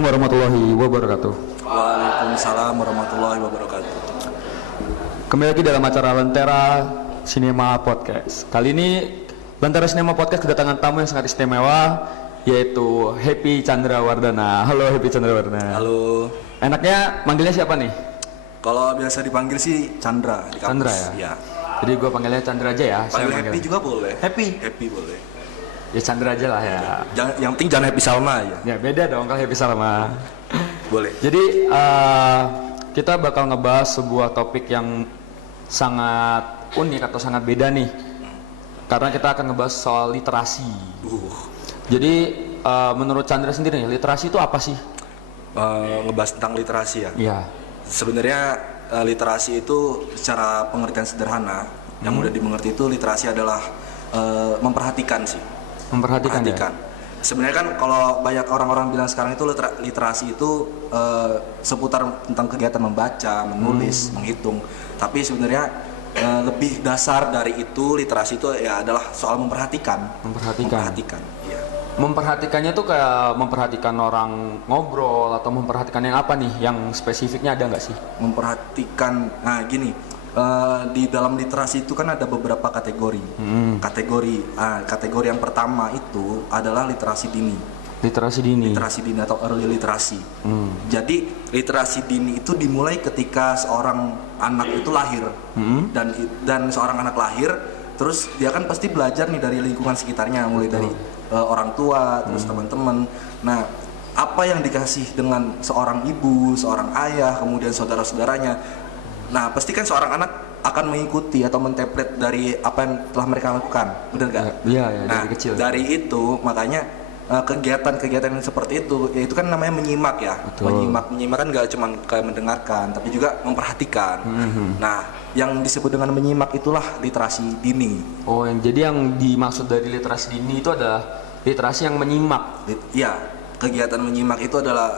Assalamualaikum warahmatullahi wabarakatuh. Waalaikumsalam warahmatullahi wabarakatuh. Kembali lagi dalam acara Lentera Cinema Podcast. Kali ini Lentera Cinema Podcast kedatangan tamu yang sangat istimewa, yaitu Happy Chandra Wardana. Halo Happy Chandra Wardana. Halo. Enaknya manggilnya siapa nih? Kalau biasa dipanggil sih Chandra di kampus. Chandra ya? Jadi gue panggilnya Chandra aja ya. Panggil Happy juga boleh. Happy boleh. Ya Chandra aja lah ya. Yang penting jangan Happy Salma aja. Ya beda dong kalau Happy Salma. Boleh. Jadi kita bakal ngebahas sebuah topik yang sangat unik atau sangat beda nih. Karena kita akan ngebahas soal literasi. Jadi menurut Chandra sendiri nih, literasi itu apa sih? Ngebahas tentang literasi ya. Iya. Sebenarnya literasi itu secara pengertian sederhana yang mudah dimengerti itu literasi adalah memperhatikan sih. Memperhatikan. Ya? Sebenarnya kan kalau banyak orang-orang bilang sekarang itu literasi itu seputar tentang kegiatan membaca, menulis, menghitung. Tapi sebenarnya lebih dasar dari itu, literasi itu ya adalah soal memperhatikan. Memperhatikan. Iya. Memperhatikannya tuh kayak memperhatikan orang ngobrol atau memperhatikan yang apa nih? Yang spesifiknya ada nggak sih? Memperhatikan. Nah gini. Di dalam literasi itu kan ada beberapa kategori. Kategori yang pertama itu adalah literasi dini. Literasi dini atau early literasi. Jadi literasi dini itu dimulai ketika seorang anak itu lahir. Dan seorang anak lahir, terus dia kan pasti belajar nih dari lingkungan sekitarnya, mulai dari orang tua, terus teman-teman. Nah, apa yang dikasih dengan seorang ibu, seorang ayah, kemudian saudara-saudaranya. Nah, pasti kan seorang anak akan mengikuti atau mentemplate dari apa yang telah mereka lakukan, benar nggak? Iya, nah, dari kecil. Dari itu makanya kegiatan-kegiatan yang seperti itu kan namanya menyimak ya. Betul. Menyimak kan nggak cuma kayak mendengarkan, tapi juga memperhatikan. Nah, yang disebut dengan menyimak itulah literasi dini. Oh, jadi yang dimaksud dari literasi dini itu adalah literasi yang menyimak. Iya. Kegiatan menyimak itu adalah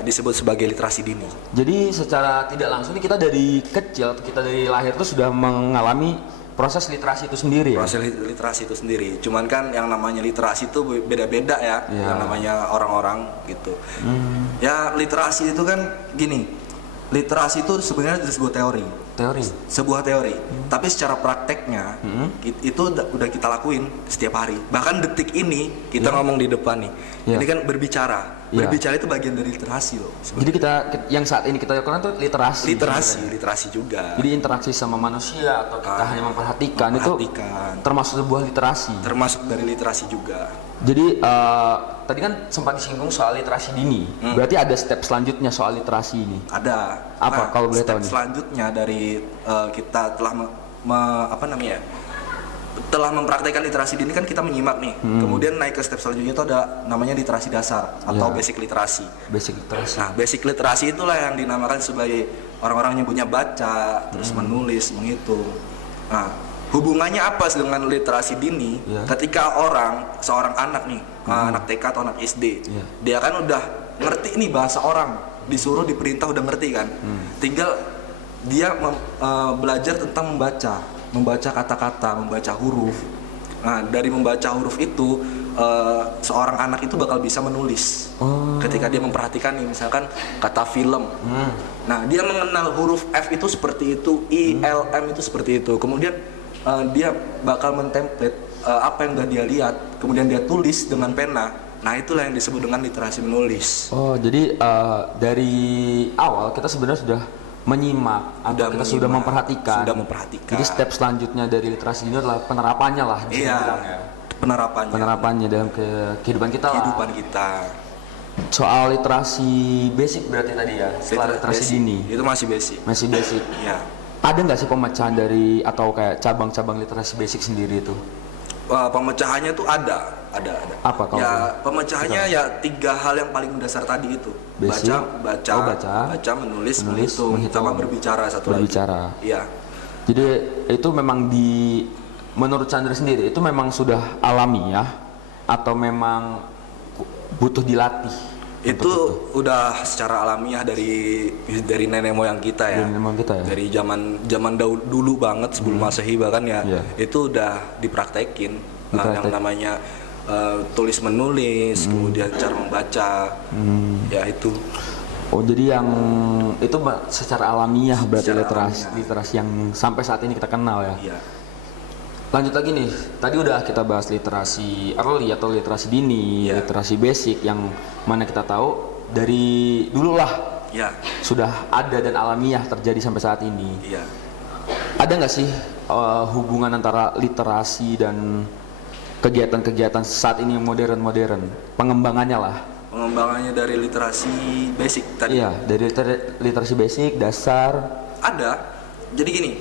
disebut sebagai literasi dini. Jadi secara tidak langsung kita dari kecil, kita dari lahir itu sudah mengalami proses literasi itu sendiri ya? Proses literasi itu sendiri. Cuman kan yang namanya literasi itu beda-beda ya. Yang namanya orang-orang gitu. Ya literasi itu kan gini. Literasi itu sebenarnya sebuah sebuah teori. Tapi secara prakteknya itu udah kita lakuin setiap hari. Bahkan detik ini kita ngomong di depan nih. Ini kan berbicara. Berbicara itu bagian dari literasi loh. Sebenarnya. Jadi kita yang saat ini kita lakukan itu literasi. Literasi juga. Jadi interaksi sama manusia atau kita hanya memperhatikan itu termasuk sebuah literasi. Termasuk dari literasi juga. Jadi tadi kan sempat disinggung soal literasi dini. Berarti ada step selanjutnya soal literasi ini. Ada. Apa kalau boleh tahu nih? Selanjutnya dari kita telah telah mempraktekkan literasi dini kan kita menyimak nih. Kemudian naik ke step selanjutnya itu ada namanya literasi dasar atau basic literasi. Nah, basic literasi itulah yang dinamakan sebagai orang-orang yang punya baca, terus menulis, menghitung. Nah, hubungannya apa dengan literasi dini? Ketika seorang anak nih, anak TK atau anak SD, dia kan udah ngerti nih bahasa orang, disuruh diperintah udah ngerti kan. Tinggal dia belajar tentang membaca kata-kata, membaca huruf. Nah, dari membaca huruf itu seorang anak itu bakal bisa menulis. Ketika dia memperhatikan nih, misalkan kata film. Nah, dia mengenal huruf F itu seperti itu, I, L, M itu seperti itu. Kemudian dia bakal mentemplate apa yang udah dia lihat, kemudian dia tulis dengan pena. Nah, itulah yang disebut dengan literasi menulis. Oh, jadi dari awal kita sebenarnya sudah menyimak atau kita sudah memperhatikan. Jadi step selanjutnya dari literasi ini adalah penerapannya lah. Penerapannya dalam kehidupan kita lah. Soal literasi basic berarti tadi ya. Setelah literasi dini. Itu masih basic. Iya. Ada nggak sih pemecahan dari atau kayak cabang-cabang literasi basic sendiri itu? Pemecahannya tuh ada. Apa kalau pemecahannya ya 3 hal yang paling mendasar tadi itu. Basic. Baca, menulis, menghitung, sama berbicara satu lagi. Iya. Jadi itu memang menurut Chandra sendiri itu memang sudah alami ya atau memang butuh dilatih? Itu udah secara alamiah dari nenek moyang kita ya. Dari zaman dulu banget sebelum Masehi bahkan ya. Itu udah dipraktekin. Yang namanya tulis menulis, kemudian cara membaca, ya itu. Oh jadi yang itu secara alamiah berarti Secara literasi yang sampai saat ini kita kenal ya. Iya. Lanjut lagi nih, tadi udah kita bahas literasi early atau literasi dini, Iya. literasi basic yang mana kita tahu dari dulu lah Iya. sudah ada dan alamiah terjadi sampai saat ini. Iya. Ada nggak sih hubungan antara literasi dan kegiatan-kegiatan saat ini yang modern-modern, pengembangannya lah? Pengembangannya dari literasi basic tadi. Iya, dari literasi basic, dasar. Ada. Jadi gini,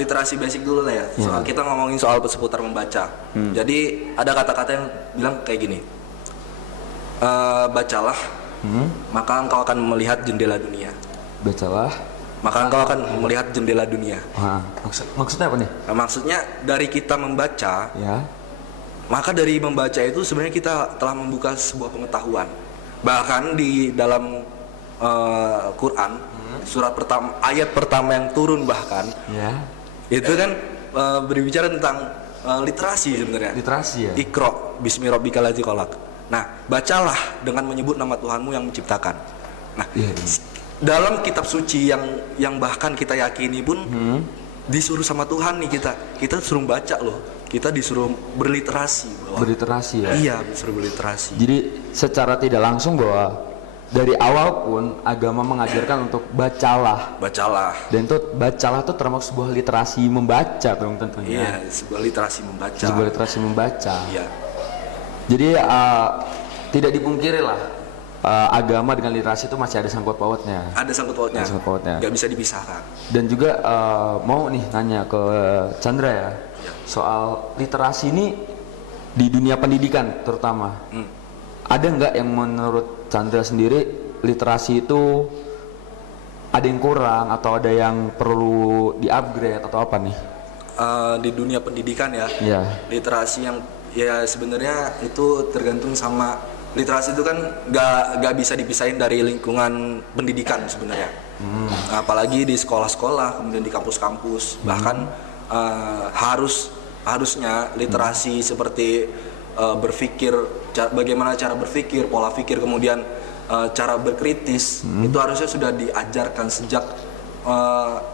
literasi basic dulu lah ya. Soal kita ngomongin soal seputar membaca. Jadi ada kata-kata yang bilang kayak gini. Bacalah, maka engkau akan melihat jendela dunia. Bacalah. Maka engkau akan melihat jendela dunia. Wah, maksudnya apa nih? Nah, maksudnya dari kita membaca, Ya. maka dari membaca itu sebenarnya kita telah membuka sebuah pengetahuan. Bahkan di dalam Quran, surat pertama, ayat pertama yang turun bahkan, Ya. itu kan berbicara tentang literasi sebenarnya. Literasi ya. Iqra bismi rabbikal ladzi khalaq. Nah, bacalah dengan menyebut nama Tuhanmu yang menciptakan. Nah, Iya. dalam kitab suci yang bahkan kita yakini pun disuruh sama Tuhan nih kita disuruh baca loh. Kita disuruh berliterasi bahwa Berliterasi ya. iya, disuruh berliterasi. Jadi secara tidak langsung bahwa dari awal pun agama mengajarkan untuk bacalah. Bacalah. Dan itu bacalah itu termasuk sebuah literasi membaca dong Iya, tentunya. sebuah literasi membaca. Sebuah literasi membaca. Iya. Jadi tidak dipungkiri lah agama dengan literasi itu masih ada sangkut pautnya. Ada sangkut pautnya. Ada sangkut pautnya. Gak bisa dipisahkan. Dan juga mau nih nanya ke Chandra ya soal literasi ini di dunia pendidikan terutama. Ada nggak yang menurut Chandra sendiri literasi itu ada yang kurang atau ada yang perlu di-upgrade atau apa nih? Di dunia pendidikan ya, Ya. literasi yang ya sebenarnya itu tergantung sama literasi itu kan nggak bisa dipisahin dari lingkungan pendidikan sebenarnya. Apalagi di sekolah-sekolah, kemudian di kampus-kampus, bahkan harusnya literasi seperti berpikir, bagaimana cara berpikir, pola pikir, kemudian cara berkritis itu harusnya sudah diajarkan sejak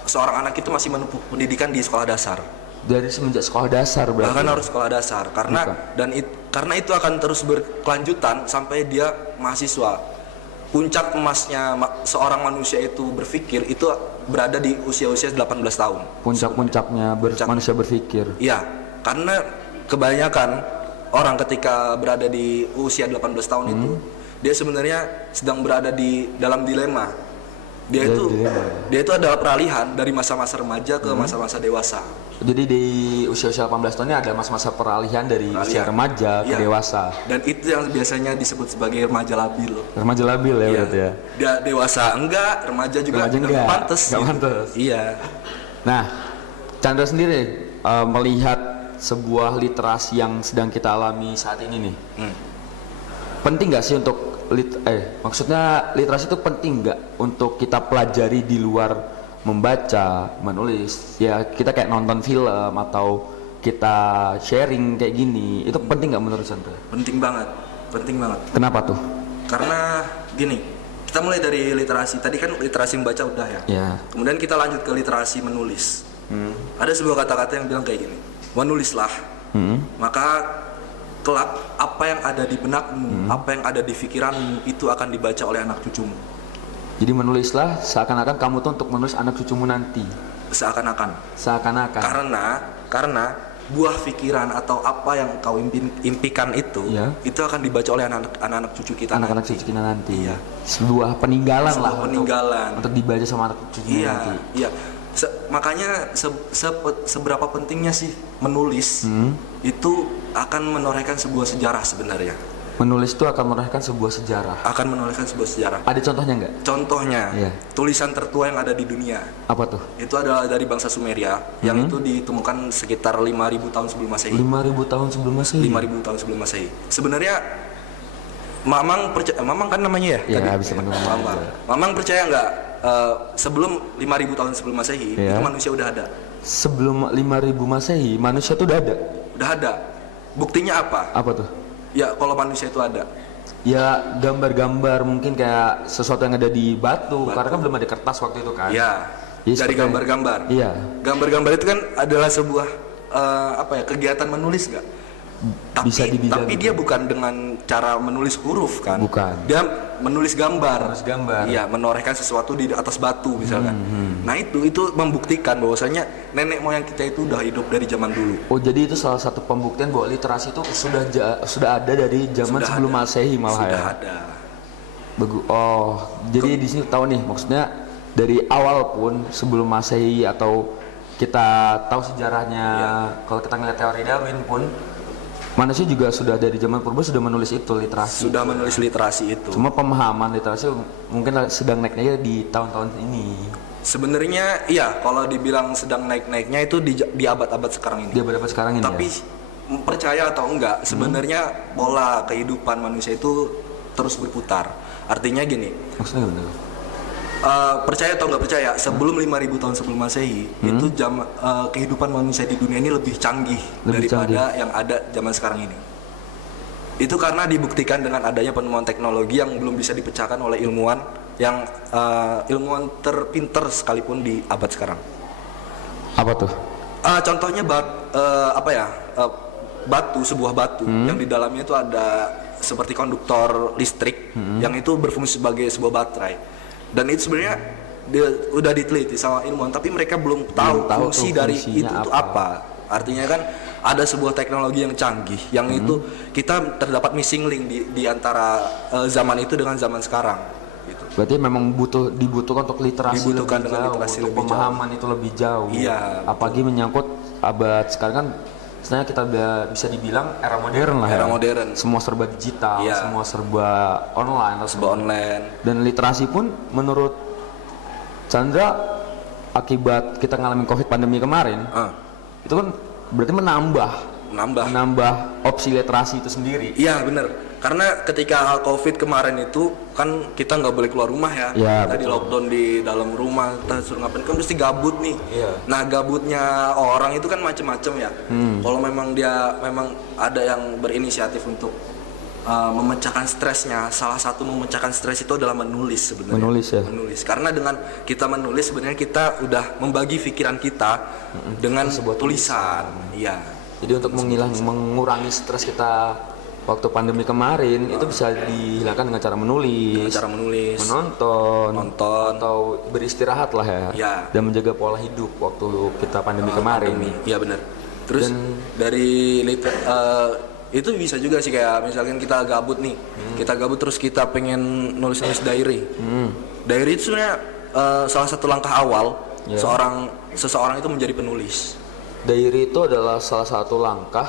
seorang anak itu masih menempuh pendidikan di sekolah dasar. Dari semenjak sekolah dasar berarti. Bahkan harus sekolah dasar karena karena itu akan terus berkelanjutan sampai dia mahasiswa. Puncak emasnya seorang manusia itu berpikir itu berada di usia-usia 18 tahun. Puncak-puncaknya manusia berpikir. Iya, karena kebanyakan orang ketika berada di usia 18 tahun itu dia sebenarnya sedang berada di dalam dilema. Dia itu adalah peralihan dari masa-masa remaja ke masa-masa dewasa. Jadi di usia-usia 18 tahun ini ada masa-masa peralihan dari usia remaja ke dewasa. Dan itu yang biasanya disebut sebagai remaja labil. Remaja labil ya berarti ya. Dia dewasa enggak, remaja juga Remaja enggak enggak, pantas. enggak pantas. Iya. Nah, Chandra sendiri melihat sebuah literasi yang sedang kita alami saat ini nih. Penting nggak sih untuk maksudnya literasi itu penting nggak untuk kita pelajari di luar membaca, menulis? Ya kita kayak nonton film atau kita sharing kayak gini, itu penting nggak menurut Chandra? Penting banget. Penting banget. Kenapa tuh? Karena gini, kita mulai dari literasi. Tadi kan literasi membaca udah ya. Ya. Kemudian kita lanjut ke literasi menulis. Ada sebuah kata-kata yang bilang kayak gini. Menulislah. Maka kelak apa yang ada di benakmu, apa yang ada di pikiranmu itu akan dibaca oleh anak cucumu. Jadi menulislah seakan-akan kamu tuh untuk menulis anak cucumu nanti. Seakan-akan. Seakan-akan. Karena buah pikiran atau apa yang kau impikan itu akan dibaca oleh anak-anak cucu kita. Anak-anak cucu kita nanti. Iya. Sebuah peninggalan Sebuah lah. peninggalan. Untuk dibaca sama anak cucu nanti. Iya. Makanya seberapa pentingnya sih menulis itu akan menorehkan sebuah sejarah sebenarnya. Menulis itu akan menorehkan sebuah sejarah. Akan menorehkan sebuah sejarah. Ada contohnya nggak? Contohnya, tulisan tertua yang ada di dunia. Apa tuh? Itu adalah dari bangsa Sumeria yang itu ditemukan sekitar 5.000 tahun sebelum Masehi. 5.000 tahun sebelum Masehi. 5.000 tahun sebelum Masehi. Sebenarnya Mamang kan namanya ya? Iya, bisa panggil Mamang. Mamang percaya nggak sebelum 5.000 tahun sebelum Masehi itu manusia udah ada? Sebelum 5.000 Masehi manusia tuh udah ada. Udah ada. Buktinya apa? Apa tuh? Ya kalau manusia itu ada. Ya gambar-gambar mungkin kayak sesuatu yang ada di batu. Karena kan belum ada kertas waktu itu kan. Ya, Iya, dari seperti- gambar-gambar. Iya. Gambar-gambar itu kan adalah sebuah kegiatan menulis nggak? Bisa dibilang tapi gitu. dia bukan dengan cara menulis huruf kan? Bukan. Dia menulis gambar. Menulis gambar. Iya, menorehkan sesuatu di atas batu misalkan. Nah itu membuktikan bahwasanya nenek moyang kita itu udah hidup dari zaman dulu. Oh, jadi itu salah satu pembuktian bahwa literasi itu sudah ada dari zaman Sudah sebelum ada. Masehi malah Sudah ya. ada. Oh, jadi di sini tahu nih maksudnya dari awal pun sebelum Masehi atau kita tahu sejarahnya, kalau kita ngeliat teori Darwin pun manusia juga sudah dari zaman purba sudah menulis itu literasi. Sudah menulis literasi itu. Cuma pemahaman literasi mungkin sedang naiknya di tahun-tahun ini. Sebenarnya iya, kalau dibilang sedang naik-naiknya itu di abad-abad sekarang ini. Dia berapa sekarang ini Tapi ya? percaya atau enggak, sebenarnya pola kehidupan manusia itu terus berputar. Artinya gini, Maksudnya gimana? percaya atau nggak percaya, sebelum 5.000 tahun sebelum Masehi, itu kehidupan manusia di dunia ini lebih canggih daripada yang ada zaman sekarang ini. Itu karena dibuktikan dengan adanya penemuan teknologi yang belum bisa dipecahkan oleh ilmuwan yang ilmuwan terpinter sekalipun di abad sekarang. Apa tuh? Contohnya batu, sebuah batu yang di dalamnya itu ada seperti konduktor listrik yang itu berfungsi sebagai sebuah baterai. Dan itu sebenarnya udah diteliti sama ilmuwan, tapi mereka belum tahu fungsi dari itu tuh apa. Artinya kan ada sebuah teknologi yang canggih yang itu kita terdapat missing link di antara zaman itu dengan zaman sekarang gitu. Berarti memang dibutuhkan untuk literasi Dibutuhkan lebih dengan jauh, literasi untuk lebih pemahaman itu lebih jauh. Iya, Apalagi menyangkut abad sekarang kan sebenarnya kita udah bisa dibilang era modern lah ya. Era modern. Semua serba digital, Iya. semua serba online atau Sebuah online. Dan literasi pun menurut Chandra akibat kita ngalamin Covid pandemi kemarin, itu kan berarti menambah opsi literasi itu sendiri. Iya benar. Karena ketika COVID kemarin itu kan kita nggak boleh keluar rumah ya. Iya, Kita di lockdown di dalam rumah, kita suruh ngapain kan mesti gabut nih. Iya. Nah gabutnya orang itu kan macem-macem ya. Kalau memang dia ada yang berinisiatif untuk memecahkan stresnya, salah satu memecahkan stres itu adalah menulis sebenarnya. Menulis ya. Menulis. Karena dengan kita menulis sebenarnya kita udah membagi pikiran kita dengan sebuah tulisan. Iya. Jadi untuk mengurangi stres kita waktu pandemi kemarin itu bisa dihilangkan dengan cara menulis, menonton, atau beristirahat lah ya, Ya. dan menjaga pola hidup waktu kita pandemi kemarin. Iya benar. Terus dari itu bisa juga sih kayak misalkan kita gabut nih, kita gabut terus kita pengen nulis-nulis diary. Diary itu sebenarnya salah satu langkah awal seseorang itu menjadi penulis. Diary itu adalah salah satu langkah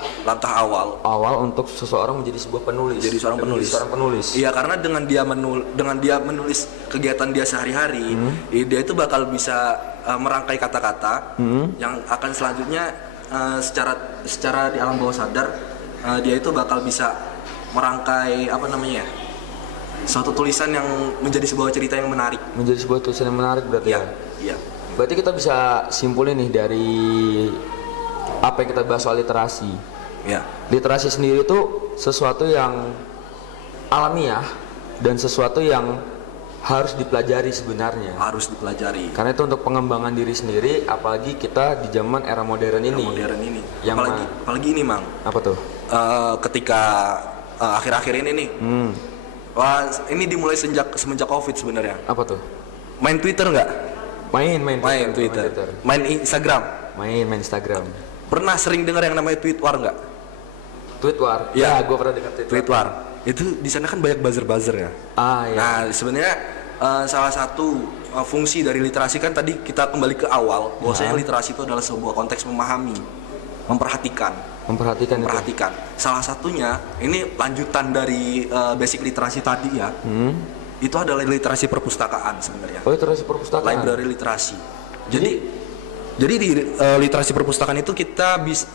awal untuk seseorang menjadi sebuah penulis. jadi seorang penulis. Iya, karena dengan dia menulis kegiatan dia sehari-hari, dia itu bakal bisa merangkai kata-kata yang akan selanjutnya secara di alam bawah sadar dia itu bakal bisa merangkai suatu tulisan yang menjadi sebuah cerita yang menarik. Menjadi sebuah tulisan yang menarik berarti ya. Iya. Berarti kita bisa simpulin nih dari apa yang kita bahas soal literasi. Ya. Literasi sendiri itu sesuatu yang alamiah dan sesuatu yang harus dipelajari sebenarnya. Harus dipelajari. Karena itu untuk pengembangan diri sendiri, apalagi kita di zaman era modern ini. Apalagi ini, Mang. Apa tuh? Ketika akhir-akhir ini nih. Wah, ini dimulai semenjak Covid sebenarnya. Apa tuh? Main Twitter nggak? Main Twitter. Main Instagram. Main Instagram. Pernah sering dengar yang namanya tweet war nggak? Tweet war? Ya, gue pernah dengar tweet war. Itu di sana kan banyak buzzer ya. Iya. Nah, sebenarnya salah satu fungsi dari literasi kan tadi kita kembali ke awal bahwasanya literasi itu adalah sebuah konteks memahami, memperhatikan. Salah satunya ini lanjutan dari basic literasi tadi ya. Itu adalah literasi perpustakaan sebenarnya. Oh, literasi perpustakaan. Library literasi. Jadi di literasi perpustakaan itu kita bisa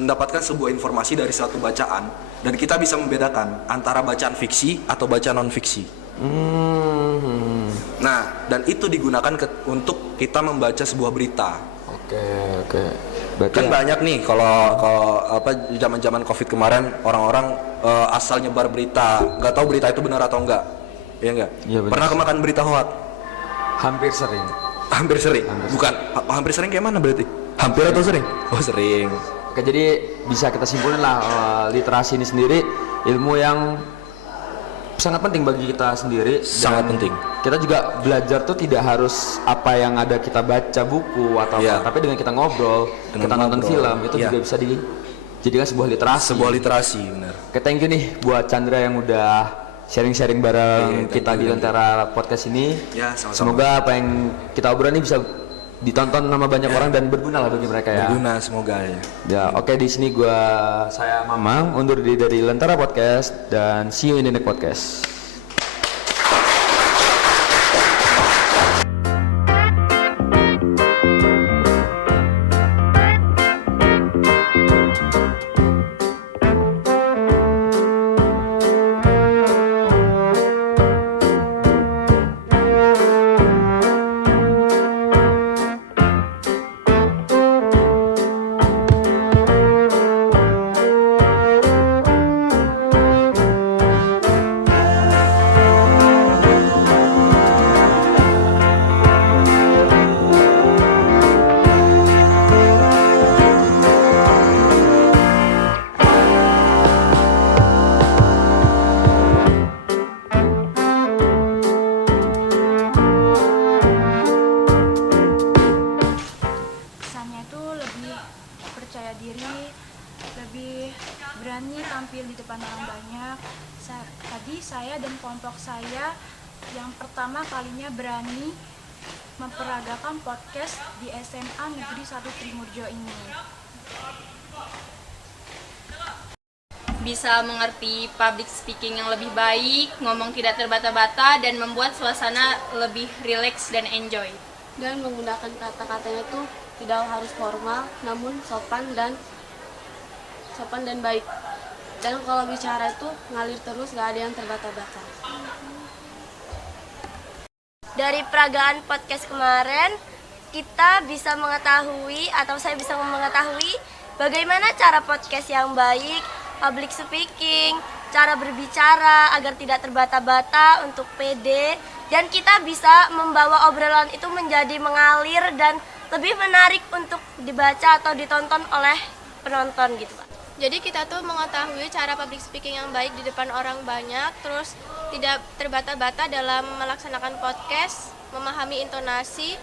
mendapatkan sebuah informasi dari suatu bacaan dan kita bisa membedakan antara bacaan fiksi atau bacaan non fiksi. Nah, dan itu digunakan untuk kita membaca sebuah berita. Oke. Berarti kan ya, banyak nih kalau apa zaman Covid kemarin orang-orang asal nyebar berita, nggak tahu berita itu benar atau enggak. Iya enggak? Iya, benar. Pernah kemakan berita hoax? hampir sering. Hampir sering. Bukan hampir sering kayak mana berarti? Hampir atau sering? Oh, sering. Oke, jadi bisa kita simpulin lah literasi ini sendiri ilmu yang sangat penting bagi kita sendiri. Sangat Dan penting. Kita juga belajar tuh tidak harus apa yang ada kita baca buku atau Iya. apa, tapi dengan kita ngobrol, Dengan kita nonton ngobrol. film itu Iya. juga bisa dijadikan sebuah literasi. Sebuah literasi, benar. Oke, thank you nih buat Chandra yang udah sharing-sharing bareng Iya, kita thank di you. Lentera Podcast ini. Ya, sama-sama. Semoga apa yang kita obrolin ini bisa ditonton sama banyak orang dan berguna lah bagi mereka ya. Berguna semoga ya. Ya, oke, di sini saya Mamang undur diri dari Lentera Podcast dan see you in the next podcast. Kesannya itu lebih percaya diri, lebih berani tampil di depan orang banyak. Tadi saya dan kelompok saya yang pertama kalinya berani memperagakan podcast di SMA Negeri 1 Trimurjo ini. Bisa mengerti public speaking yang lebih baik, ngomong tidak terbata-bata, dan membuat suasana lebih rileks dan enjoy. Dan menggunakan kata-katanya itu tidak harus formal, namun sopan dan baik. Dan kalau bicara itu ngalir terus, gak ada yang terbata-bata. Dari peragaan podcast kemarin, kita bisa mengetahui atau saya bisa mengetahui bagaimana cara podcast yang baik, public speaking, cara berbicara agar tidak terbata-bata untuk pede, dan kita bisa membawa obrolan itu menjadi mengalir dan lebih menarik untuk dibaca atau ditonton oleh penonton gitu, Pak. Jadi kita tuh mengetahui cara public speaking yang baik di depan orang banyak, terus tidak terbata-bata dalam melaksanakan podcast, memahami intonasi,